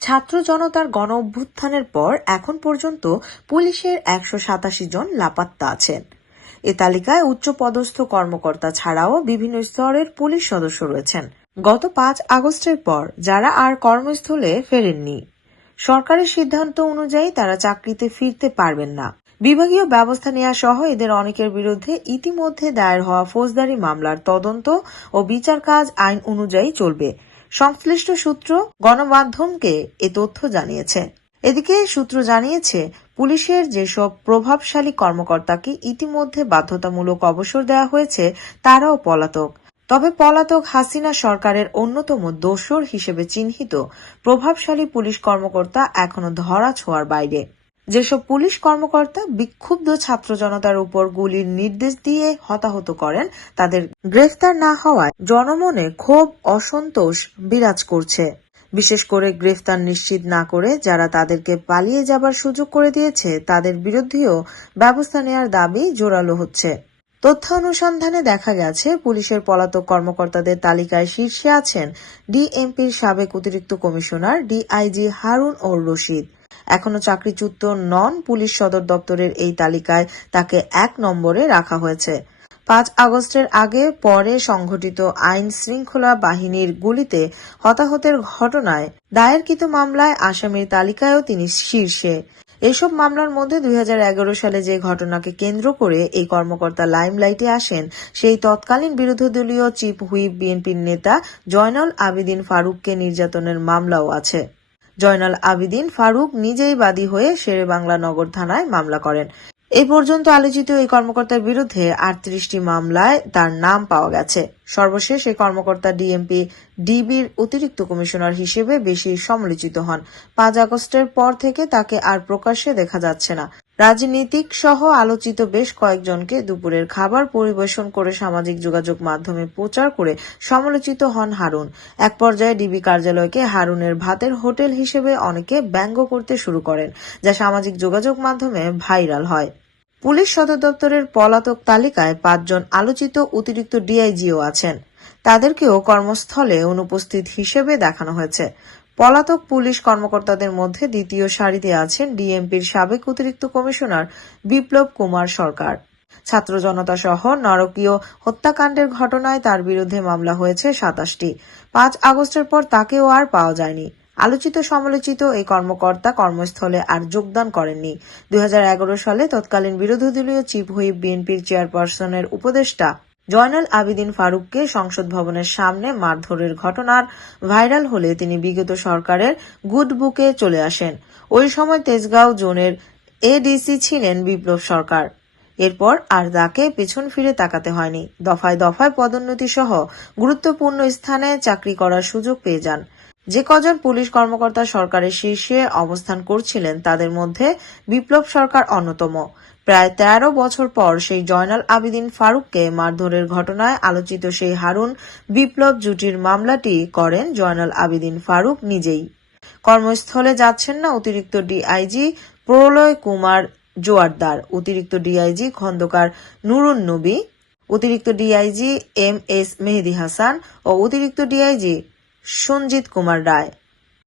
ছাত্র জনতার গণ অভ্যুত্থানের পর এখন পর্যন্ত পুলিশের একশো সাতাশি জন লাপাত্তা আছেন। এ তালিকায় উচ্চপদস্থ কর্মকর্তা ছাড়াও বিভিন্ন স্তরের পুলিশ সদস্য রয়েছেন। গত পাঁচ আগস্টের পর যারা আর কর্মস্থলে ফেরেননি। সরকারের সিদ্ধান্ত অনুযায়ী তারা চাকরিতে ফিরতে পারবেন না। বিভাগীয় ব্যবস্থা নেওয়া সহ এদের অনেকের বিরুদ্ধে ইতিমধ্যে দায়ের হওয়া ফৌজদারি মামলার তদন্ত ও বিচার কাজ আইন অনুযায়ী চলবে। সংশ্লিষ্ট সূত্র গণমাধ্যমকে এ তথ্য জানিয়েছে। এদিকে সূত্র জানিয়েছে, পুলিশের যেসব প্রভাবশালী কর্মকর্তাকে ইতিমধ্যে বাধ্যতামূলক অবসর দেওয়া হয়েছে, তারাও পলাতক। তবে পলাতক হাসিনা সরকারের অন্যতম দোসর হিসেবে চিহ্নিত প্রভাবশালী পুলিশ কর্মকর্তা এখনও ধরা ছোঁয়ার বাইরে। যেসব পুলিশ কর্মকর্তা বিক্ষুব্ধ ছাত্র জনতার উপর গুলির নির্দেশ দিয়ে হতাহত করেন, তাদের গ্রেফতার না হওয়ায় জনমনে ক্ষোভ, অসন্তোষ বিরাজ করছে। বিশেষ করে গ্রেফতার নিশ্চিত না করে যারা তাদেরকে পালিয়ে যাবার সুযোগ করে দিয়েছে, তাদের বিরুদ্ধেও ব্যবস্থা নেওয়ার দাবি জোরালো হচ্ছে। তথ্য অনুসন্ধানে দেখা গেছে, পুলিশের পলাতক কর্মকর্তাদের তালিকায় শীর্ষে আছেন ডিএমপির সাবেক অতিরিক্ত কমিশনার ডিআইজি হারুন ও রশিদ। এখনও চাকরিচ্যুত নন পুলিশ সদর দপ্তরের এই তালিকায় তাকে এক নম্বরে রাখা হয়েছে। পাঁচ আগস্টের আগে পরে সংঘটিত আইন শৃঙ্খলা বাহিনীর গুলিতে হতাহতের ঘটনায় দায়েরকৃত মামলায় আসামির তালিকায়ও তিনি শীর্ষে। এসব মামলার মধ্যে দুই হাজার এগারো সালে যে ঘটনাকে কেন্দ্র করে এই কর্মকর্তা লাইমলাইটে আসেন, সেই তৎকালীন বিরোধী দলীয় চিফ হুইপ বিএনপির নেতা জয়নাল আবেদিন ফারুককে নির্যাতনের মামলাও আছে। জয়নাল আবিদিন ফারুক নিজেই বাদী হয়ে শেরে বাংলা নগর থানায় মামলা করেন। এ পর্যন্ত আলোচিত এই কর্মকর্তার বিরুদ্ধে আটত্রিশটি মামলায় তার নাম পাওয়া গেছে। সর্বশেষ এই কর্মকর্তা ডিএমপি ডিবির অতিরিক্ত কমিশনার হিসেবে বেশি সমালোচিত হন। পাঁচ আগস্টের পর থেকে তাকে আর প্রকাশ্যে দেখা যাচ্ছে না। রাজনীতিক সহ আলোচিত বেশ কয়েকজনকে দুপুরের খাবার পরিবেশন করে সামাজিক যোগাযোগ মাধ্যমে প্রচার করে সমালোচিত হন হারুন। এক পর্যায়ে ডিবি কার্যালয়কে হারুনের ভাতের হোটেল হিসেবে অনেকে ব্যঙ্গ করতে শুরু করেন, যা সামাজিক যোগাযোগ মাধ্যমে ভাইরাল হয়। পুলিশ সদর দপ্তরের পলাতক তালিকায় পাঁচজন আলোচিত অতিরিক্ত ডিআইজিও আছেন। তাদেরকেও কর্মস্থলে অনুপস্থিত হিসেবে দেখানো হয়েছে। পলাতক পুলিশ কর্মকর্তাদের মধ্যে দ্বিতীয় সারিতে আছেন ডিএমপির সাবেক অতিরিক্ত কমিশনার বিপ্লব কুমার সরকার। ছাত্র জনতা সহ নরকীয় হত্যাকাণ্ডের ঘটনায় তার বিরুদ্ধে মামলা হয়েছে সাতাশটি। পাঁচ আগস্টের পর তাকেও আর পাওয়া যায়নি। আলোচিত সমালোচিত এই কর্মকর্তা কর্মস্থলে আর যোগদান করেননি। দুই হাজার এগারো সালে তৎকালীন বিরোধী দলীয় চিফ হুইপ বিএনপির চেয়ারপারসনের উপদেষ্টা জয়নাল আবিদিন ফারুককে সংসদ ভবনের সামনে মারধরের ঘটনার ভাইরাল হলে তিনি বিগত সরকারের গুড বুকে চলে আসেন। ওই সময় তেজগাঁও জোনের এডিসি ছিলেন বিপ্লব সরকার। এরপর আর তাকে পেছন ফিরে তাকাতে হয়নি। দফায় দফায় পদোন্নতি সহ গুরুত্বপূর্ণ স্থানে চাকরি করার সুযোগ পেয়ে যান। যে কজন পুলিশ কর্মকর্তা সরকারের শীর্ষে অবস্থান করছিলেন তাদের মধ্যে বিপ্লব সরকার অন্যতম। প্রায় তেরো বছর পর সেই জয়নাল আবিদিন ফারুককে মারধরের ঘটনায় আলোচিত সেই হারুন বিপ্লব জুটির মামলাটি করেন জয়নাল আবিদিন ফারুক নিজেই। কর্মস্থলে যাচ্ছেন না অতিরিক্ত ডিআইজি প্রলয় কুমার জোয়ারদার অতিরিক্ত ডিআইজি খন্দকার নুরুন নবী, অতিরিক্ত DIG M S Mehedi Hasan ও অতিরিক্ত ডিআইজি সঞ্জিত কুমার রায়।